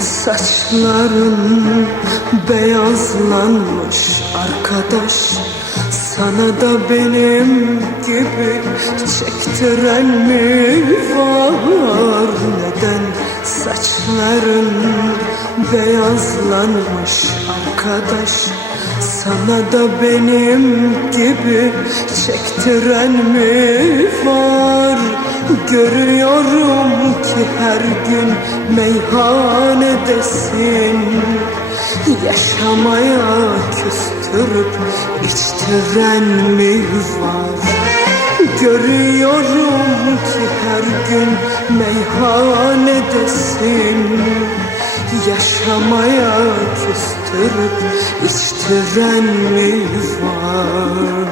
Saçların beyazlanmış arkadaş. Sana da benim gibi çektiren mi var? Neden saçların beyazlanmış arkadaş? Sana da benim gibi çektiren mi var Görüyorum ki her gün meyhanedesin. Yaşamaya küstürüp içtiren mi var? Görüyorum ki her gün meyhanedesin. Yaşamaya küstürüp içtiren mi var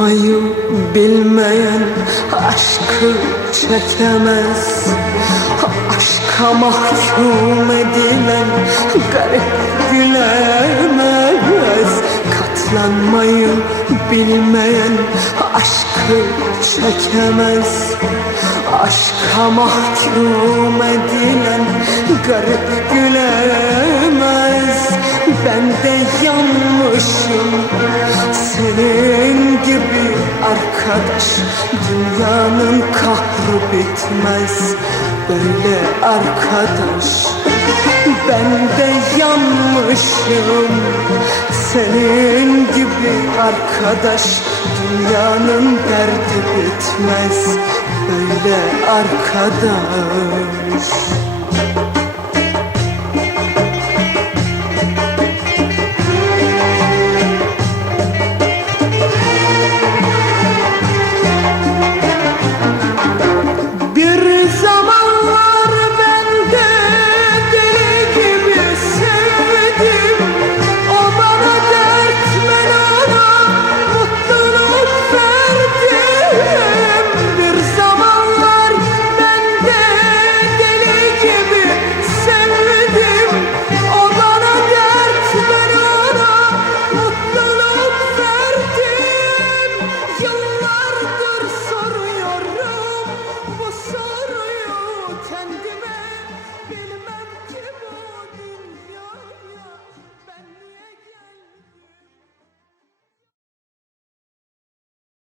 Katlanmayı bilmeyen aşkı çekemez. Aşka mahkum edilen garip gülemez. Katlanmayı bilmeyen aşkı çekemez. Aşka mahkum edilen garip gülemez. Ben de yanmışım arkadaş Dünyanın kahrı bitmez. Böyle arkadaş Ben de yanmışım. Senin gibi arkadaş Dünyanın derdi bitmez. Böyle arkadaş